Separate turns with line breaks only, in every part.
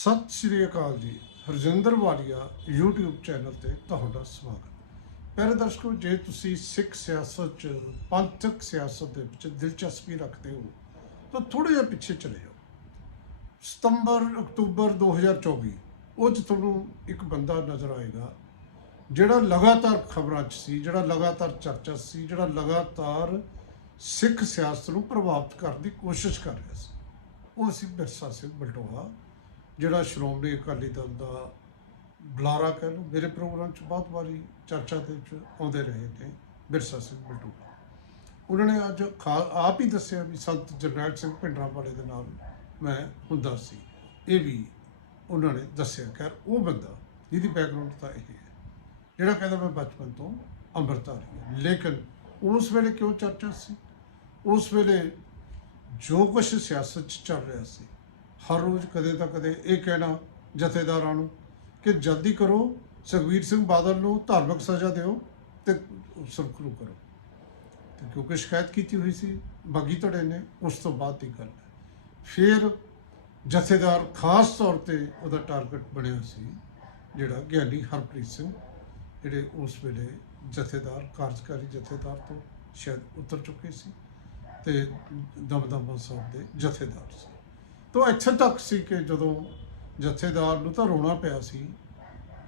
ਸਤਿ ਸ਼੍ਰੀ ਅਕਾਲ ਜੀ। ਹਰਜਿੰਦਰ ਵਾਲੀਆ, YouTube channel ਤੇ ਤੁਹਾਡਾ ਸਵਾਗਤ। ਪਿਆਰੇ ਦਰਸ਼ਕੋ, ਜੇ ਤੁਸੀਂ ਸਿੱਖ ਸਿਆਸਤ ਚ, ਪੰਥਕ ਸਿਆਸਤ ਦੇ ਵਿੱਚ ਦਿਲਚਸਪੀ ਰੱਖਦੇ ਹੋ, ਤਾਂ ਥੋੜੇ ਜਿਹਾ ਪਿੱਛੇ ਚਲੇ ਜਾਓ। ਸਤੰਬਰ, ਅਕਤੂਬਰ 2024 ਉਹ 'ਚ ਤੁਹਾਨੂੰ ਇੱਕ ਬੰਦਾ ਨਜ਼ਰ ਆਏਗਾ, ਜਿਹੜਾ ਲਗਾਤਾਰ ਖਬਰਾਂ 'ਚ ਸੀ, ਜਿਹੜਾ ਲਗਾਤਾਰ ਚਰਚਾ 'ਚ ਸੀ, ਜਿਹੜਾ ਲਗਾਤਾਰ ਸਿੱਖ ਸਿਆਸਤ ਨੂੰ ਪ੍ਰਭਾਵਿਤ ਕਰਨ ਦੀ ਕੋਸ਼ਿਸ਼ ਕਰ ਰਿਹਾ ਸੀ। ਉਹ ਸੀ ਬਿਰਸਾ ਸਿੰਘ ਬਲਟੋਹਾ ਜਿਹੜਾ ਸ਼੍ਰੋਮਣੀ ਅਕਾਲੀ ਦਲ ਦਾ ਬੁਲਾਰਾ ਕਹਿ ਲਓ, ਮੇਰੇ ਪ੍ਰੋਗਰਾਮ 'ਚ ਬਹੁਤ ਵਾਰੀ ਚਰਚਾ ਦੇ ਵਿੱਚ ਆਉਂਦੇ ਰਹੇ ਨੇ ਬਿਰਸਾ ਸਿੰਘ ਬਲਟੋਹਾ ਉਹਨਾਂ ਨੇ ਅੱਜ ਖਾ- ਆਪ ਹੀ ਦੱਸਿਆ ਵੀ ਸੰਤ ਜਰਨੈਲ ਸਿੰਘ ਭਿੰਡਰਾਂ ਵਾਲੇ ਦੇ ਨਾਲ ਮੈਂ ਹੁੰਦਾ ਸੀ। ਇਹ ਵੀ ਉਹਨਾਂ ਨੇ ਦੱਸਿਆ। ਖੈਰ, ਉਹ ਬੰਦਾ ਜਿਹਦੀ ਬੈਕਗ੍ਰਾਉਂਡ ਤਾਂ ਇਹ ਹੈ, ਜਿਹੜਾ ਕਹਿੰਦਾ ਮੈਂ ਬਚਪਨ ਤੋਂ ਅੰਮ੍ਰਿਤਧਾਰੀ ਹਾਂ। ਲੇਕਿਨ ਉਸ ਵੇਲੇ ਕਿਉਂ ਚਰਚਾ ਸੀ? ਉਸ ਵੇਲੇ ਜੋ ਕੁਝ ਸਿਆਸਤ 'ਚ ਚੱਲ ਰਿਹਾ ਸੀ ਹਰ ਰੋਜ਼ ਕਦੇ ਤਾਂ ਕਦੇ ਇਹ ਕਹਿਣਾ ਜਥੇਦਾਰਾਂ ਨੂੰ ਕਿ ਜਲਦੀ ਕਰੋ, ਸੁਖਬੀਰ ਸਿੰਘ ਬਾਦਲ ਨੂੰ ਧਾਰਮਿਕ ਸਜ਼ਾ ਦਿਓ ਤੇ ਸੁਰਖਰੂ ਕਰੋ। ਤੇ ਕਿਉਂਕਿ ਸ਼ਿਕਾਇਤ ਕੀਤੀ ਹੋਈ ਸੀ, ਬਾਗੀ ਧੜੇ ਨੇ, ਉਸ ਤੋਂ ਬਾਅਦ ਦੀ ਗੱਲ ਹੈ। ਫਿਰ ਜਥੇਦਾਰ ਖਾਸ ਤੌਰ ਤੇ ਉਹਦਾ ਟਾਰਗੇਟ ਬਣਿਆ ਸੀ, ਜਿਹੜਾ ਗਿਆਨੀ ਹਰਪ੍ਰੀਤ ਸਿੰਘ, ਜਿਹੜੇ ਉਸ ਵੇਲੇ ਜਥੇਦਾਰ, ਕਾਰਜਕਾਰੀ ਜਥੇਦਾਰ ਤੋਂ ਸ਼ਾਇਦ ਉਤਰ ਚੁੱਕੇ ਸੀ ਤੇ ਦਮਦਮਾ ਸਾਹਿਬ ਦੇ ਜਥੇਦਾਰ ਸੀ। ਤੋਂ ਇੱਥੇ ਤੱਕ ਸੀ ਕਿ ਜਦੋਂ ਜਥੇਦਾਰ ਨੂੰ ਤਾਂ ਰੋਣਾ ਪਿਆ ਸੀ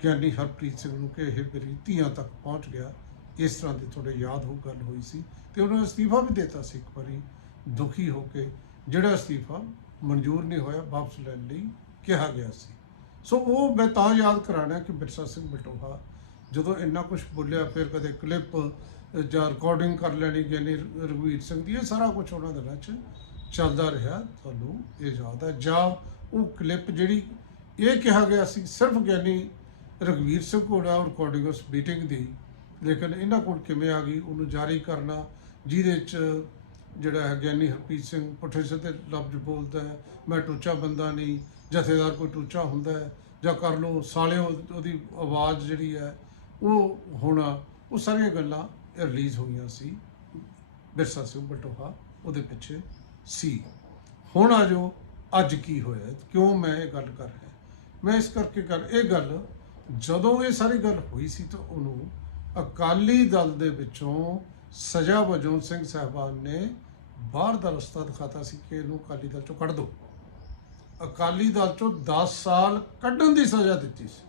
ਗਿਆਨੀ ਹਰਪ੍ਰੀਤ ਸਿੰਘ ਨੂੰ ਕਿ ਇਹ ਮੇਰੀ ਧੀਆਂ ਤੱਕ ਪਹੁੰਚ ਗਿਆ, ਇਸ ਤਰ੍ਹਾਂ ਦੀ ਤੁਹਾਡੇ ਯਾਦ ਹੋ ਗੱਲ ਹੋਈ ਸੀ ਤੇ ਉਹਨਾਂ ਨੇ ਅਸਤੀਫਾ ਵੀ ਦਿੱਤਾ ਸੀ ਇੱਕ ਵਾਰੀ, ਦੁਖੀ ਹੋ ਕੇ ਜਿਹੜਾ ਅਸਤੀਫਾ ਮਨਜ਼ੂਰ ਨਹੀਂ ਹੋਇਆ, ਵਾਪਸ ਲੈਣ ਲਈ ਕਿਹਾ ਗਿਆ ਸੀ। ਸੋ ਉਹ ਮੈਂ ਤਾਂ ਯਾਦ ਕਰਾਣਾ ਕਿ ਬਿਰਸਾ ਸਿੰਘ ਬਟੋਹਾ ਜਦੋਂ ਇੰਨਾ ਕੁਝ ਬੋਲਿਆ, ਫਿਰ ਕਦੇ ਕਲਿੱਪ ਜਾਂ ਰਿਕਾਰਡਿੰਗ ਕਰ ਲੈਣੀ ਗਿਆਨੀ ਰਘਵੀਰ ਸਿੰਘ ਦੀ, ਇਹ ਸਾਰਾ ਕੁਝ ਉਹਨਾਂ ਦਿਨਾਂ 'ਚ ਚੱਲਦਾ ਰਿਹਾ ਤੁਹਾਨੂੰ ਇਹ ਯਾਦ ਹੈ ਜਾਂ ਉਹ ਕਲਿੱਪ ਜਿਹੜੀ ਇਹ ਕਿਹਾ ਗਿਆ ਸੀ, ਸਿਰਫ ਗਿਆਨੀ ਰਘਵੀਰ ਸਿੰਘ ਕੋਲ ਔਰ ਰਿਕਾਰਡਿੰਗ ਉਸ ਮੀਟਿੰਗ ਦੀ। ਲੇਕਿਨ ਇਹਨਾਂ ਕੋਲ ਕਿਵੇਂ ਆ ਗਈ, ਉਹਨੂੰ ਜਾਰੀ ਕਰਨਾ, ਜਿਹਦੇ 'ਚ ਜਿਹੜਾ ਹੈ ਗਿਆਨੀ ਹਰਪ੍ਰੀਤ ਸਿੰਘ ਪੁੱਠੇ ਸਿੱਧੇ ਲਫ਼ਜ਼ ਬੋਲਦਾ ਹੈ, ਮੈਂ ਟੂਚਾ ਬੰਦਾ ਨਹੀਂ, ਜਥੇਦਾਰ ਕੋਈ ਟੂਚਾ ਹੁੰਦਾ ਹੈ। ਜਾਂ ਕਰ ਲੋ ਸਾਲਿਓ ਉਹਦੀ ਆਵਾਜ਼ ਜਿਹੜੀ ਹੈ, ਉਹ ਹੋਣਾ ਉਹ ਸਾਰੀਆਂ ਗੱਲਾਂ ਰਿਲੀਜ਼ ਹੋਈਆਂ ਸੀ, ਬਿਰਸਾ ਸਿੰਘ ਬਟੋਹਾ ਉਹਦੇ ਪਿੱਛੇ। ਸੀ। ਹੁਣ ਆ ਜਾਓ, ਅੱਜ ਕੀ ਹੋਇਆ? ਕਿਉਂ ਮੈਂ ਇਹ ਗੱਲ ਕਰ ਰਿਹਾ? ਮੈਂ ਇਸ ਕਰਕੇ ਕਰ ਇਹ ਗੱਲ, ਜਦੋਂ ਇਹ ਸਾਰੀ ਗੱਲ ਹੋਈ ਸੀ ਤਾਂ ਉਹਨੂੰ ਅਕਾਲੀ ਦਲ ਦੇ ਵਿੱਚੋਂ ਸਜ਼ਾ ਵਜੋਂ ਸਿੰਘ ਸਾਹਿਬਾਨ ਨੇ ਬਾਹਰ ਦਾ ਰਸਤਾ ਦਿਖਾਤਾ ਸੀ ਕਿ ਇਹਨੂੰ ਅਕਾਲੀ ਦਲ ਚੋਂ ਕੱਢ ਦਿਓ ਅਕਾਲੀ ਦਲ ਚੋਂ 10 ਸਾਲ ਕੱਢਣ ਦੀ ਸਜ਼ਾ ਦਿੱਤੀ ਸੀ।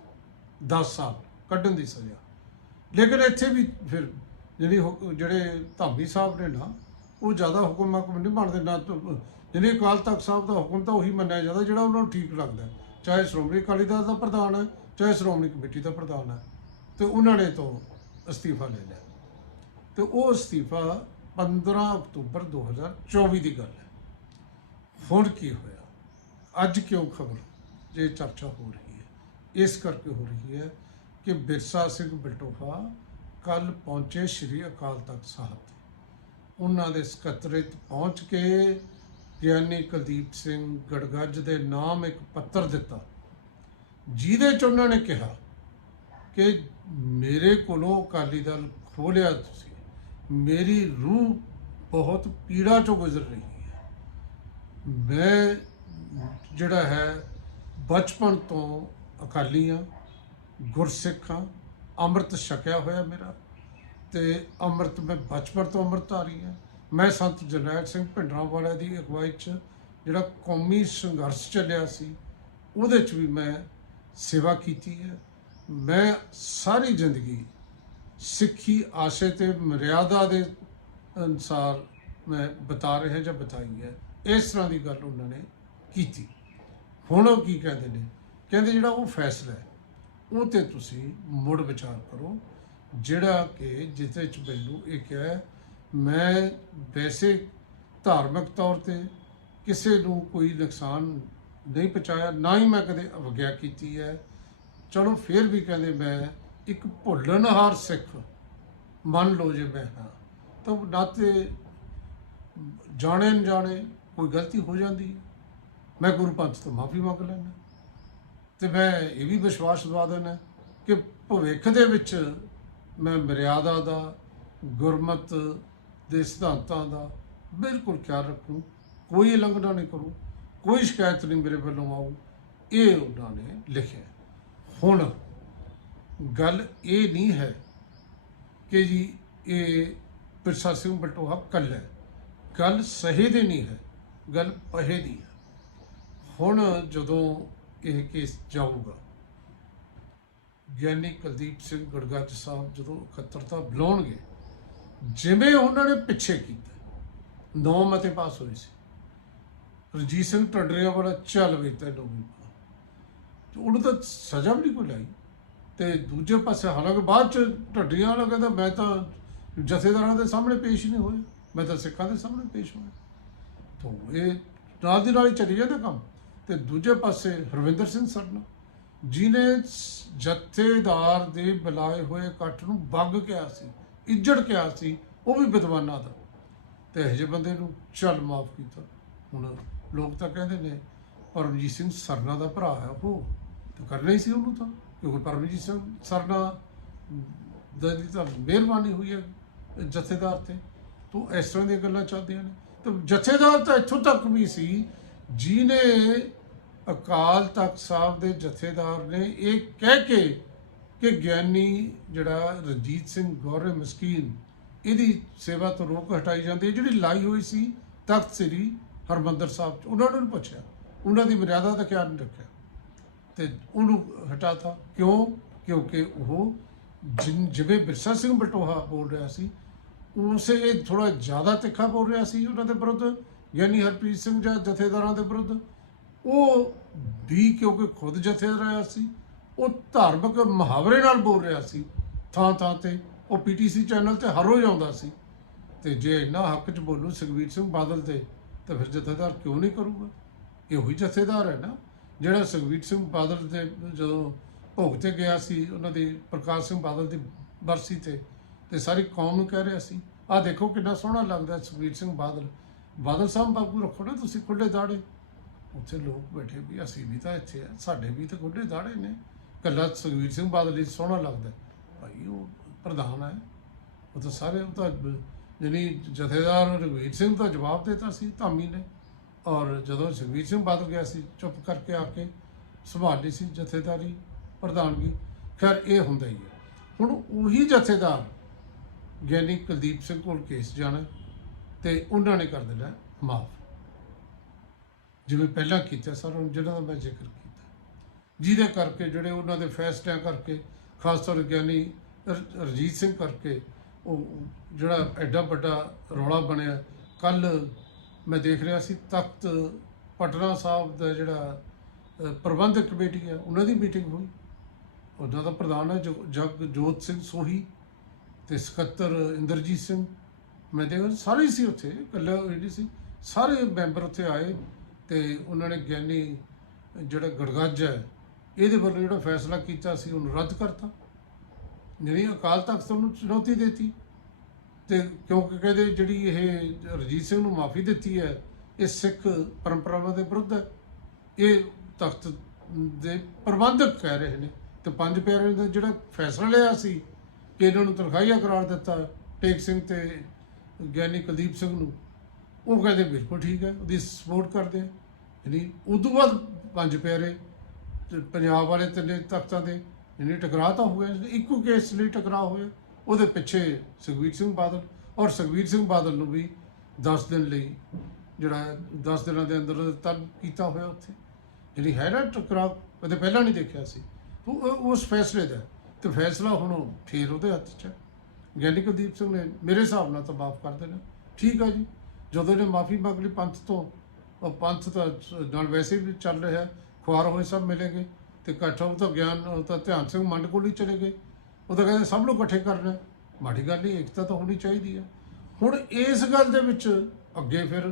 10 ਸਾਲ ਕੱਢਣ ਦੀ ਸਜ਼ਾ। ਲੇਕਿਨ ਇੱਥੇ ਵੀ ਫਿਰ ਜਿਹੜੀ ਜਿਹੜੇ ਧਾਮੀ ਸਾਹਿਬ ਨੇ ਨਾ ਉਹ ਜ਼ਿਆਦਾ ਹੁਕਮ ਹਕਮ ਨਹੀਂ ਬਣਦੇ, ਨਾ ਤਾਂ- ਅਕਾਲ ਤਖਤ ਸਾਹਿਬ ਦਾ ਹੁਕਮ ਤਾਂ ਉਹੀ ਮੰਨਿਆ ਜਾਂਦਾ, ਜਿਹੜਾ ਉਹਨਾਂ ਨੂੰ ਠੀਕ ਲੱਗਦਾ। ਚਾਹੇ ਸ਼੍ਰੋਮਣੀ ਅਕਾਲੀ ਦਲ ਦਾ ਪ੍ਰਧਾਨ ਹੈ, ਚਾਹੇ ਸ਼੍ਰੋਮਣੀ ਕਮੇਟੀ ਦਾ ਪ੍ਰਧਾਨ ਹੈ, ਤੇ ਉਹਨਾਂ ਨੇ ਤੋਂ ਅਸਤੀਫਾ ਲੈ ਲਿਆ। ਤੇ ਉਹ ਅਸਤੀਫਾ 15 ਅਕਤੂਬਰ 2024 ਦੀ ਗੱਲ ਹੈ। ਹੁਣ ਕੀ ਹੋਇਆ? ਅੱਜ ਕਿਉਂ ਖਬਰ? ਜੇ ਚਰਚਾ ਹੋ ਰਹੀ ਹੈ। ਇਸ ਕਰਕੇ ਹੋ ਰਹੀ ਹੈ ਕਿ ਬਿਰਸਾ ਸਿੰਘ ਬਲਟੋਹਾ ਕੱਲ ਪਹੁੰਚੇ ਸ੍ਰੀ ਅਕਾਲ ਤਖਤ ਸਾਹਿਬ ਤੇ। ਉਹਨਾਂ ਦੇ ਸਕੱਤਰੇਤ ਪਹੁੰਚ ਕੇ ਗਿਆਨੀ ਕੁਲਦੀਪ ਸਿੰਘ ਗੜਗੱਜ ਦੇ ਨਾਮ ਇੱਕ ਪੱਤਰ ਦਿੱਤਾ। ਜਿਹਦੇ ਚ ਉਹਨਾਂ ਨੇ ਕਿਹਾ ਕਿ ਮੇਰੇ ਕੋਲੋਂ ਅਕਾਲੀ ਦਲ ਖੋਲਿਆ ਤੁਸੀਂ। ਮੇਰੀ ਰੂਹ ਬਹੁਤ ਪੀੜਾ ਚੋਂ ਗੁਜ਼ਰ ਰਹੀ ਹੈ। ਮੈਂ ਜਿਹੜਾ ਹੈ ਬਚਪਨ ਤੋਂ ਅਕਾਲੀ ਹਾਂ, ਗੁਰਸਿੱਖ ਹਾਂ, ਅੰਮ੍ਰਿਤ ਛਕਿਆ ਹੋਇਆ ਮੇਰਾ। ਤੇ ਅੰਮ੍ਰਿਤ, ਮੈਂ ਬਚਪਨ ਤੋਂ ਅੰਮ੍ਰਿਤਧਾਰੀ ਹਾਂ। ਮੈਂ ਸੰਤ ਜਰਨੈਲ ਸਿੰਘ ਭਿੰਡਰਾਂ ਵਾਲਿਆਂ ਦੀ ਅਗਵਾਈ 'ਚ ਜਿਹੜਾ ਕੌਮੀ ਸੰਘਰਸ਼ ਚੱਲਿਆ ਸੀ, ਉਹਦੇ 'ਚ ਵੀ ਮੈਂ ਸੇਵਾ ਕੀਤੀ ਹੈ। ਮੈਂ ਸਾਰੀ ਜ਼ਿੰਦਗੀ ਸਿੱਖੀ ਆਸ਼ੇ ਤੇ ਮਰਿਆਦਾ ਦੇ ਅਨੁਸਾਰ ਮੈਂ ਬਤਾ ਰਿਹਾ ਜਾਂ ਬਤਾਈ ਹੈ। ਇਸ ਤਰ੍ਹਾਂ ਦੀ ਗੱਲ ਉਹਨਾਂ ਨੇ ਕੀਤੀ। ਹੁਣ ਉਹ ਕੀ ਕਹਿੰਦੇ ਨੇ? ਕਹਿੰਦੇ ਜਿਹੜਾ ਉਹ ਫੈਸਲਾ ਹੈ, ਉਹ ਤੇ ਤੁਸੀਂ ਮੁੜ ਵਿਚਾਰ ਕਰੋ। ਜਿਹੜਾ ਕਿ ਜਿਸ ਵਿੱਚ ਮੈਨੂੰ ਇਹ ਕਿਹਾ ਹੈ, ਮੈਂ ਵੈਸੇ ਧਾਰਮਿਕ ਤੌਰ ਤੇ ਕਿਸੇ ਨੂੰ ਕੋਈ ਨੁਕਸਾਨ ਨਹੀਂ ਪਹੁੰਚਾਇਆ ਨਾ ਹੀ ਮੈਂ ਕਦੇ ਅਵਗਿਆ ਕੀਤੀ ਹੈ। ਚਲੋ ਫਿਰ ਵੀ ਕਹਿੰਦੇ ਮੈਂ ਇੱਕ ਭੁੱਲਣਹਾਰ ਸਿੱਖ ਮੰਨ ਲਓ ਜੇ ਮੈਂ ਹਾਂ ਤਾਂ ਨਾਤੇ ਜਾਣੇ ਅਣਜਾਣੇ ਕੋਈ ਗਲਤੀ ਹੋ ਜਾਂਦੀ ਮੈਂ ਗੁਰੂ ਪੰਥ ਤੋਂ ਮਾਫੀ ਮੰਗ ਲੈਣਾ ਤੇ ਮੈਂ ਇਹ ਵੀ ਵਿਸ਼ਵਾਸ ਦਵਾ ਦੇਣਾ ਕਿ ਭਵਿੱਖ ਦੇ ਵਿੱਚ ਮੈਂ ਮਰਿਆਦਾ ਦਾ, ਗੁਰਮਤ ਦੇ ਸਿਧਾਂਤਾਂ ਦਾ ਬਿਲਕੁਲ ਖਿਆਲ ਰੱਖੂ। ਕੋਈ ਉਲੰਘਣਾ ਨਹੀਂ ਕਰੂ, ਕੋਈ ਸ਼ਿਕਾਇਤ ਨਹੀਂ ਮੇਰੇ ਵੱਲੋਂ ਆਊ। ਇਹ ਉਹਨਾਂ ਨੇ ਲਿਖਿਆ ਹੁਣ ਗੱਲ ਇਹ ਨਹੀਂ ਹੈ ਕਿ ਜੀ ਇਹ ਪਿਰਸਾ ਸਿੰਘ ਬਟੋਹਾ ਕੱਲਾ ਹੈ। ਗੱਲ ਸਹੀ ਦੀ ਨਹੀਂ ਹੈ, ਗੱਲ ਪਹੇ ਦੀ ਹੈ। ਹੁਣ ਜਦੋਂ ਇਹ ਕੇਸ ਜਾਊਗਾ ਗਿਆਨੀ ਕੁਲਦੀਪ ਸਿੰਘ ਗੜਗੱਜ ਸਾਹਿਬ ਜਦੋਂ ਇਕੱਤਰਤਾ ਬੁਲਾਉਣਗੇ, ਜਿਵੇਂ ਉਹਨਾਂ ਨੇ ਪਿੱਛੇ ਕੀਤਾ, ਨੌ ਮਤੇ ਪਾਸ ਹੋਏ ਸੀ। ਰਜੀਤ ਸਿੰਘ ਟੱਡਰੀਆ ਵਾਲਾ, ਚੱਲ ਵੀ ਤੈਨੂੰ ਵੀ ਉਹਨੂੰ ਤਾਂ ਸਜ਼ਾ ਵੀ ਨਹੀਂ ਕੋਈ ਲਾਈ। ਤੇ ਦੂਜੇ ਪਾਸੇ ਹਾਲਾਂਕਿ ਬਾਅਦ ਚ ਢੱਡੀਆਂ ਵਾਲਾ ਕਹਿੰਦਾ, ਮੈਂ ਤਾਂ ਜਥੇਦਾਰਾਂ ਦੇ ਸਾਹਮਣੇ ਪੇਸ਼ ਨਹੀਂ ਹੋਇਆ। ਮੈਂ ਤਾਂ ਸਿੱਖਾਂ ਦੇ ਸਾਹਮਣੇ ਪੇਸ਼ ਹੋਇਆ। ਤੋਂ ਇਹ ਨਾਲ ਦੀ ਨਾਲ ਹੀ ਚੱਲੀ ਜਾਂਦਾ ਕੰਮ। ਤੇ ਦੂਜੇ ਪਾਸੇ ਹਰਵਿੰਦਰ ਸਿੰਘ ਸਰਨਾ ਜਿਨੇ ਜਥੇਦਾਰ ਦੇ ਬੁਲਾਏ ਹੋਏ ਇਕੱਠ ਨੂੰ ਬੰਗ ਕਿਹਾ ਸੀ, ਇੱਜੜ ਕਿਹਾ ਸੀ, ਉਹ ਵੀ ਵਿਦਵਾਨਾਂ ਦਾ। ਤੇ ਇਹੋ ਜਿਹੇ ਬੰਦੇ ਨੂੰ ਚੱਲ ਮਾਫ ਕੀਤਾ। ਹੁਣ ਲੋਕ ਤਾਂ ਕਹਿੰਦੇ ਨੇ, ਪਰਮਜੀਤ ਸਿੰਘ ਸਰਨਾ ਦਾ ਭਰਾ ਹੈ ਉਹ। ਤਾਂ ਕਰਨਾ ਹੀ ਸੀ ਉਹਨੂੰ ਤਾਂ, ਕਿਉਂਕਿ ਪਰਮਜੀਤ ਸਿੰਘ ਸਰਨਾ ਦਾ ਦੀ ਤਾਂ ਮਿਹਰਬਾਨੀ ਹੋਈ ਹੈ ਜਥੇਦਾਰ ਤੇ। ਤੂੰ ਇਸ ਤਰ੍ਹਾਂ ਦੀਆਂ ਗੱਲਾਂ ਚੱਲਦੀਆਂ ਨੇ। ਤੇ ਜਥੇਦਾਰ ਤਾਂ ਇੱਥੋਂ ਤੱਕ ਵੀ ਸੀ, ਜਿਹਨੇ ਅਕਾਲ ਤਖਤ ਸਾਹਿਬ ਦੇ ਜਥੇਦਾਰ ਨੇ ਇਹ ਕਹਿ ਕੇ ਕਿ ਗਿਆਨੀ ਜਿਹੜਾ ਰਣਜੀਤ ਸਿੰਘ ਗੌਰਵ ਮਸਕੀਨ, ਇਹਦੀ ਸੇਵਾ ਤੋਂ ਰੋਕ ਹਟਾਈ ਜਾਂਦੀ ਹੈ। ਜਿਹੜੀ ਲਾਈ ਹੋਈ ਸੀ ਤਖਤ ਸ੍ਰੀ ਹਰਮੰਦਰ ਸਾਹਿਬ ਚ, ਉਹਨਾਂ ਨੂੰ ਪੁੱਛਿਆ। ਉਹਨਾਂ ਦੀ ਮਰਿਆਦਾ ਦਾ ਖਿਆਲ ਨਹੀਂ ਰੱਖਿਆ। ਤੇ ਉਹਨੂੰ ਹਟਾਤਾ। ਕਿਉਂ? ਕਿਉਂਕਿ ਉਹ ਜਿਨ- ਜਿਵੇਂ ਬਿਰਸਾ ਸਿੰਘ ਬਟੋਹਾ ਬੋਲ ਰਿਹਾ ਸੀ, ਉਸੇ ਇਹ ਥੋੜਾ ਜ਼ਿਆਦਾ ਤਿੱਖਾ ਬੋਲ ਰਿਹਾ ਸੀ ਉਹਨਾਂ ਦੇ ਵਿਰੁੱਧ ਯਾਨੀ ਹਰਪ੍ਰੀਤ ਸਿੰਘ ਜਾਂ ਜਥੇਦਾਰਾਂ ਦੇ ਵਿਰੁੱਧ। ਉਹ ਵੀ ਕਿਉਂਕਿ ਖੁਦ ਜਥੇਦਾਰ ਰਿਹਾ ਸੀ, ਉਹ ਧਾਰਮਿਕ ਮੁਹਾਵਰੇ ਨਾਲ ਬੋਲ ਰਿਹਾ ਸੀ। ਥਾਂ ਥਾਂ ਤੇ ਉਹ ਪੀਟੀਸੀ ਚੈਨਲ ਤੇ ਹਰ ਰੋਜ਼ ਆਉਂਦਾ ਸੀ। ਤੇ ਜੇ ਇੰਨਾ ਹੱਕ 'ਚ ਬੋਲੂ ਸੁਖਬੀਰ ਸਿੰਘ ਬਾਦਲ ਤੇ, ਤਾਂ ਫਿਰ ਜਥੇਦਾਰ ਕਿਉਂ ਨਹੀਂ ਕਰੂਗਾ? ਇਹੋ ਹੀ ਜਥੇਦਾਰ ਹੈ ਨਾ। ਜਿਹੜਾ ਸੁਖਬੀਰ ਸਿੰਘ ਬਾਦਲ ਦੇ ਜਦੋਂ ਭੋਗ ਤੇ ਗਿਆ ਸੀ, ਉਹਨਾਂ ਦੀ ਪ੍ਰਕਾਸ਼ ਸਿੰਘ ਬਾਦਲ ਦੀ ਬਰਸੀ ਤੇ ਤੇ ਸਾਰੀ ਕੌਮ ਨੂੰ ਕਹਿ ਰਿਹਾ ਸੀ, ਆਹ ਦੇਖੋ ਕਿੰਨਾ ਸੋਹਣਾ ਲੱਗਦਾ ਸੁਖਬੀਰ ਸਿੰਘ ਬਾਦਲ। ਬਾਦਲ ਸਾਹਿਬ ਬਾਪੂ ਰੱਖੋ ਨਾ ਤੁਸੀਂ ਖੁੱਲੇ ਦਾੜੇ ਉੱਥੇ ਲੋਕ ਬੈਠੇ ਵੀ ਅਸੀਂ ਵੀ ਤਾਂ ਇੱਥੇ ਆ, ਸਾਡੇ ਵੀ ਤਾਂ ਖੁੱਲੇ ਦਾੜੇ ਨੇ। ਕੱਲਾ ਸੁਖਬੀਰ ਸਿੰਘ ਬਾਦਲ ਹੀ ਸੋਹਣਾ ਲੱਗਦਾ। ਭਾਈ ਉਹ ਪ੍ਰਧਾਨ ਹੈ। ਉਹ ਤਾਂ ਸਾਰੇ, ਉਹ ਤਾਂ ਜਿਹਨੀ ਜਥੇਦਾਰ ਰਘਵੀਰ ਸਿੰਘ ਦਾ ਜਵਾਬ ਦਿੱਤਾ ਸੀ, ਧਾਮੀ ਨੇ। ਔਰ ਜਦੋਂ ਸੁਖਬੀਰ ਸਿੰਘ ਬਾਦਲ ਗਿਆ ਸੀ, ਚੁੱਪ ਕਰਕੇ ਆ ਕੇ ਸੰਭਾਲੀ ਸੀ ਜਥੇਦਾਰੀ, ਪ੍ਰਧਾਨਗੀ। ਖੈਰ, ਇਹ ਹੁੰਦਾ ਹੀ ਹੈ। ਹੁਣ ਉਹੀ ਜਥੇਦਾਰ ਗਿਆਨੀ ਕੁਲਦੀਪ ਸਿੰਘ ਕੋਲ ਕੇਸ ਜਾਣਾ ਤੇ ਉਹਨਾਂ ਨੇ ਕਰ ਦੇਣਾ ਮਾਫ। ਜਿਵੇਂ ਪਹਿਲਾਂ ਕੀਤਾ, ਸਾਰਿਆਂ ਨੂੰ ਜਿਹਨਾਂ ਦਾ ਮੈਂ ਜ਼ਿਕਰ ਕੀਤਾ। ਜਿਹਦੇ ਕਰਕੇ ਜਿਹੜੇ ਉਹਨਾਂ ਦੇ ਫੈਸਲਿਆਂ ਕਰਕੇ, ਖਾਸ ਤੌਰ ਗਿਆਨੀ ਰ- ਰਣਜੀਤ ਸਿੰਘ ਕਰਕੇ, ਉਹ ਜਿਹੜਾ ਐਡਾ ਵੱਡਾ ਰੌਲਾ ਬਣਿਆ, ਕੱਲ ਮੈਂ ਦੇਖ ਰਿਹਾ ਸੀ ਤਖਤ ਪਟਨਾ ਸਾਹਿਬ ਦਾ ਜਿਹੜਾ ਪ੍ਰਬੰਧਕ ਕਮੇਟੀ ਹੈ ਉਹਨਾਂ ਦੀ ਮੀਟਿੰਗ ਹੋਈ। ਉਹਨਾਂ ਦਾ ਪ੍ਰਧਾਨ ਹੈ ਜੋ- ਜਗਜੋਤ ਸਿੰਘ ਸੋਹੀ ਤੇ ਸਕੱਤਰ ਇੰਦਰਜੀਤ ਸਿੰਘ। ਮੈਂ ਦੇਖਿਆ, ਸਾਰੇ ਸੀ ਉੱਥੇ, ਇਕੱਲਾ ਨਹੀਂ ਸੀ, ਸਾਰੇ ਮੈਂਬਰ ਉੱਥੇ ਆਏ। ਤੇ ਉਹਨਾਂ ਨੇ ਗਿਆਨੀ, ਜਿਹੜਾ ਗੜਗੱਜ ਹੈ, ਇਹਦੇ ਵੱਲੋਂ ਜਿਹੜਾ ਫੈਸਲਾ ਕੀਤਾ ਸੀ ਉਹਨੂੰ ਰੱਦ ਕਰਤਾ। ਜਿਹੜੀ ਅਕਾਲ ਤਖਤ ਨੂੰ ਚੁਣੌਤੀ ਦਿੱਤੀ ਤੇ ਕਿਉਂਕਿ ਕਹਿੰਦੇ ਜਿਹੜੀ ਇਹ ਰਜੀਤ ਸਿੰਘ ਨੂੰ ਮਾਫੀ ਦਿੱਤੀ ਹੈ, ਇਹ ਸਿੱਖ ਪਰੰਪਰਾਵਾਂ ਦੇ ਵਿਰੁੱਧ ਹੈ। ਇਹ ਤਖਤ ਦੇ ਪ੍ਰਬੰਧਕ ਕਹਿ ਰਹੇ ਨੇ ਤੇ ਪੰਜ ਪਿਆਰਿਆਂ ਦਾ ਜਿਹੜਾ ਫੈਸਲਾ ਲਿਆ ਸੀ ਕਿ ਇਹਨਾਂ ਨੂੰ ਤਨਖਾਹੀਆ ਕਰਾਰ ਦਿੱਤਾ ਟੇਕ ਸਿੰਘ ਤੇ ਗਿਆਨੀ ਕੁਲਦੀਪ ਸਿੰਘ ਨੂੰ। ਉਹ ਕਹਿੰਦੇ ਬਿਲਕੁਲ ਠੀਕ ਹੈ, ਉਹਦੀ ਸਪੋਰਟ ਕਰਦੇ ਆ। ਯਾਨੀ ਉਦੋਂ ਬਾਅਦ ਪੰਜ ਪਿਆਰੇ ਪੰਜਾਬ ਵਾਲੇ ਤਿੰਨੇ ਤਖਤਾਂ ਦੇ ਯਾਨੀ ਟਕਰਾਅ ਤਾਂ ਹੋਇਆ ਇੱਕੋ ਕੇਸ ਲਈ ਟਕਰਾਅ ਹੋਇਆ। ਉਹਦੇ ਪਿੱਛੇ ਸੁਖਬੀਰ ਸਿੰਘ ਬਾਦਲ ਔਰ ਸੁਖਬੀਰ ਸਿੰਘ ਬਾਦਲ ਨੂੰ ਵੀ 10 ਦਿਨ ਲਈ ਜਿਹੜਾ 10 ਦਿਨਾਂ ਦੇ ਅੰਦਰ ਤਬ ਕੀਤਾ ਹੋਇਆ ਉੱਥੇ। ਜਿਹੜੀ ਹੈ ਨਾ ਟਕਰਾਅ ਉਹਦੇ ਪਹਿਲਾਂ ਨਹੀਂ ਦੇਖਿਆ ਸੀ। ਉਹ ਉਸ ਫੈਸਲੇ ਦਾ ਹੈ। ਤੇ ਫੈਸਲਾ ਹੁਣ ਉਹ ਫੇਰ ਉਹਦੇ ਹੱਥ 'ਚ ਹੈ। ਗਿਆਨੀ ਕੁਲਦੀਪ ਸਿੰਘ ਨੇ ਮੇਰੇ ਹਿਸਾਬ ਨਾਲ ਤਾਂ ਮਾਫ ਕਰ ਦੇਣਾ। ਠੀਕ ਆ ਜੀ। ਜਦੋਂ ਇਹਨੇ ਮਾਫੀ ਮੰਗ ਲਈ ਪੰਥ ਤੋਂ, ਉਹ ਪੰਥ ਤਾਂ ਨਾਲ ਵੈਸੇ ਵੀ ਚੱਲ ਰਿਹਾ, ਖੁਆਰ ਹੋਏ ਸਭ ਮਿਲੇਗੇ ਤੇ ਇਕੱਠਾ ਉਹ ਤਾਂ ਗਿਆਨ, ਉਹ ਤਾਂ ਧਿਆਨ ਸਿੰਘ ਮੰਡ ਕੋਲ ਹੀ ਚਲੇ ਗਏ। ਉਹ ਤਾਂ ਕਹਿੰਦੇ ਸਭ ਨੂੰ ਇਕੱਠੇ ਕਰਨਾ ਮਾੜੀ ਗੱਲ ਨਹੀਂ ਏਕਤਾ ਤਾਂ ਹੋਣੀ ਚਾਹੀਦੀ ਹੈ। ਹੁਣ ਇਸ ਗੱਲ ਦੇ ਵਿੱਚ ਅੱਗੇ ਫਿਰ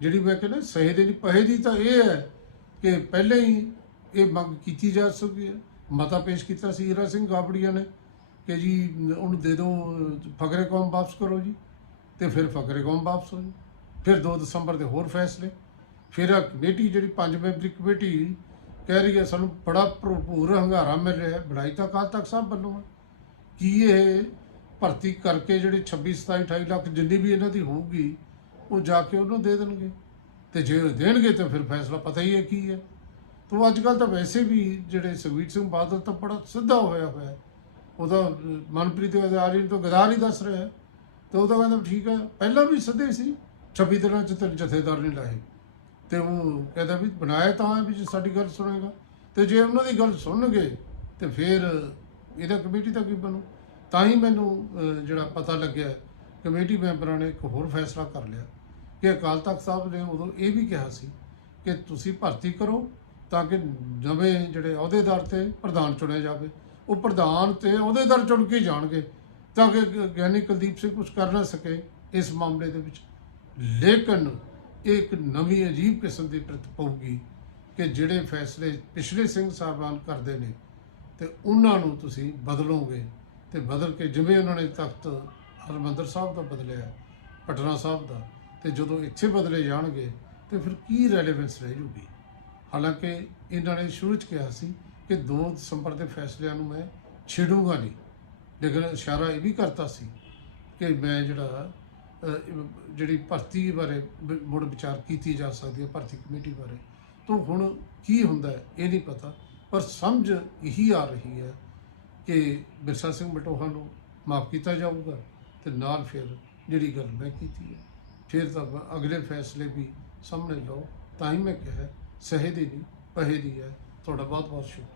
ਜਿਹੜੀ ਮੈਂ ਕਹਿੰਦਾ ਸਹੇ ਦੇ ਨਹੀਂ, ਪਹੇ ਦੀ ਤਾਂ ਇਹ ਹੈ ਕਿ ਪਹਿਲੇ ਹੀ ਇਹ ਮੰਗ ਕੀਤੀ ਜਾ ਸਕਦੀ ਹੈ। ਮਤਾ ਪੇਸ਼ ਕੀਤਾ ਸੀ ਹੀਰਾ ਸਿੰਘ ਗਾਬੜੀਆ ਨੇ ਕਿ ਜੀ ਉਹਨੂੰ ਦੇ ਦਿਓ, ਫਕਰੇ ਕੌਮ ਵਾਪਸ ਕਰੋ ਜੀ। ਤੇ ਫਿਰ ਫਕਰੇ ਕੌਮ ਵਾਪਸ ਹੋ ਜੀ ਫਿਰ 2 ਦਸੰਬਰ ਦੇ ਹੋਰ ਫੈਸਲੇ। ਫਿਰ ਆ ਕਮੇਟੀ ਜਿਹੜੀ ਪੰਜ ਮੈਂਬਰੀ ਕਮੇਟੀ ਕਹਿ ਰਹੀ ਹੈ ਸਾਨੂੰ ਬੜਾ ਭਰਪੂਰ ਹੰਗਾਰਾ ਮਿਲ ਰਿਹਾ ਹੈ। ਬਣਾਈ ਤਾਂ ਅਕਾਲ ਤਖਤ ਸਾਹਿਬ ਵੱਲੋਂ ਹੈ ਕੀ ਇਹ ਭਰਤੀ ਕਰਕੇ ਜਿਹੜੇ 26 27 28 ਲੱਖ ਜਿੰਨੀ ਵੀ ਇਹਨਾਂ ਦੀ ਹੋਊਗੀ ਉਹ ਜਾ ਕੇ ਉਹਨੂੰ ਦੇ ਦੇਣਗੇ? ਤੇ ਜੇ ਉਹ ਦੇਣਗੇ ਤਾਂ ਫਿਰ ਫੈਸਲਾ ਪਤਾ ਹੀ ਹੈ ਕੀ ਹੈ। ਤੋ ਅੱਜ ਕੱਲ ਤਾਂ ਵੈਸੇ ਵੀ ਜਿਹੜੇ ਸੁਖਬੀਰ ਸਿੰਘ ਬਾਦਲ ਤਾਂ ਬੜਾ ਸਿੱਧਾ ਹੋਇਆ ਹੋਇਆ ਉਹਦਾ ਅਹ, ਮਨਪ੍ਰੀਤ ਗਦਾਰੀ ਤੋਂ ਗਦਾਰ ਹੀ ਦੱਸ ਰਿਹਾ ਹੈ। ਤੇ ਉਹ ਤਾਂ ਕਹਿੰਦਾ ਵੀ ਠੀਕ ਹੈ ਪਹਿਲਾਂ ਵੀ ਸਿੱਧੇ ਸੀ। 26 ਦਿਨਾਂ ਚ ਤੇ ਜਥੇਦਾਰ ਨਹੀਂ ਲਾਏ ਤੇ ਉਹ ਕਹਿੰਦਾ ਵੀ ਬਣਾਇਆ ਤਾਂ ਹੈ ਵੀ ਜੇ ਸਾਡੀ ਗੱਲ ਸੁਣੇਗਾ। ਤੇ ਜੇ ਉਹਨਾਂ ਦੀ ਗੱਲ ਸੁਣਨਗੇ ਤੇ ਫਿਰ ਇਹਦਾ ਕਮੇਟੀ ਦਾ ਕੀ ਬਣੂ? ਤਾਂ ਹੀ ਮੈਨੂੰ ਜਿਹੜਾ ਪਤਾ ਲੱਗਿਆ, ਕਮੇਟੀ ਮੈਂਬਰਾਂ ਨੇ ਇੱਕ ਹੋਰ ਫੈਸਲਾ ਕਰ ਲਿਆ। ਕਿ ਅਕਾਲ ਤਖਤ ਸਾਹਿਬ ਨੇ ਉਦੋਂ ਇਹ ਵੀ ਕਿਹਾ ਸੀ ਕਿ ਤੁਸੀਂ ਭਰਤੀ ਕਰੋ ਤਾਂ ਕਿ ਨਵੇਂ ਜਿਹੜੇ ਅਹੁਦੇਦਾਰ ਤੇ ਪ੍ਰਧਾਨ ਚੁਣਿਆ ਜਾਵੇ। ਉਹ ਪ੍ਰਧਾਨ ਤੇ ਅਹੁਦੇਦਾਰ ਚੁਣ ਕੇ ਜਾਣਗੇ ਤਾਂ ਕਿ ਗਿਆਨੀ ਕੁਲਦੀਪ ਸਿੰਘ ਕੁਝ ਕਰ ਨਾ ਸਕੇ ਇਸ ਮਾਮਲੇ ਦੇ ਵਿੱਚ। ਲੇਕਿਨ ਇਹ ਇੱਕ ਨਵੀਂ ਅਜੀਬ ਕਿਸਮ ਦੀ ਪ੍ਰਤ ਪਊਗੀ ਕਿ ਜਿਹੜੇ ਫੈਸਲੇ ਪਿਛਲੇ ਸਿੰਘ ਸਾਹਿਬਾਨ ਕਰਦੇ ਨੇ ਤੇ ਉਹਨਾਂ ਨੂੰ ਤੁਸੀਂ ਬਦਲੋਗੇ ਤੇ ਬਦਲ ਕੇ ਜਿਵੇਂ ਉਹਨਾਂ ਨੇ ਤਖਤ ਹਰਮੰਦਰ ਸਾਹਿਬ ਦਾ ਬਦਲਿਆ, ਪਟਨਾ ਸਾਹਿਬ ਦਾ, ਤੇ ਜਦੋਂ ਇੱਥੇ ਬਦਲੇ ਜਾਣਗੇ ਤੇ ਫਿਰ ਕੀ ਰੈਲੇਵੈਂਸ ਰਹਿ ਜੂਗੀ? ਹਾਲਾਂਕਿ ਇਹਨਾਂ ਨੇ ਸ਼ੁਰੂ ਚ ਕਿਹਾ ਸੀ ਕਿ 2 ਦਸੰਬਰ ਦੇ ਫੈਸਲਿਆਂ ਨੂੰ ਮੈਂ ਛੇੜੂਗਾ ਨਹੀਂ, ਲੇਕਿਨ ਇਸ਼ਾਰਾ ਇਹ ਵੀ ਕਰਤਾ ਸੀ ਕਿ ਮੈਂ ਜਿਹੜਾ ਜਿਹੜੀ ਭਰਤੀ ਬਾਰੇ ਮੁੜ ਵਿਚਾਰ ਕੀਤੀ ਜਾ ਸਕਦੀ ਹੈ, ਭਰਤੀ ਕਮੇਟੀ ਬਾਰੇ। ਤਾਂ ਹੁਣ ਕੀ ਹੁੰਦਾ ਇਹ ਨਹੀਂ ਪਤਾ। ਪਰ ਸਮਝ ਇਹੀ ਆ ਰਹੀ ਹੈ ਕਿ ਬਿਰਸਾ ਸਿੰਘ ਮਟੋਹਾ ਨੂੰ ਮਾਫ ਕੀਤਾ ਜਾਊਗਾ ਤੇ ਨਾਲ ਫਿਰ ਜਿਹੜੀ ਗੱਲ ਮੈਂ ਕੀਤੀ ਹੈ, ਫਿਰ ਤਾਂ ਅਗਲੇ ਫੈਸਲੇ ਵੀ ਸਾਹਮਣੇ ਲਓ। ਤਾਂ ਹੀ ਮੈਂ ਕਿਹਾ, ਸਹੇ ਦੀ ਨਹੀਂ, ਪਹੇ ਦੀ ਹੈ। ਤੁਹਾਡਾ ਬਹੁਤ ਬਹੁਤ ਸ਼ੁਕਰੀਆ।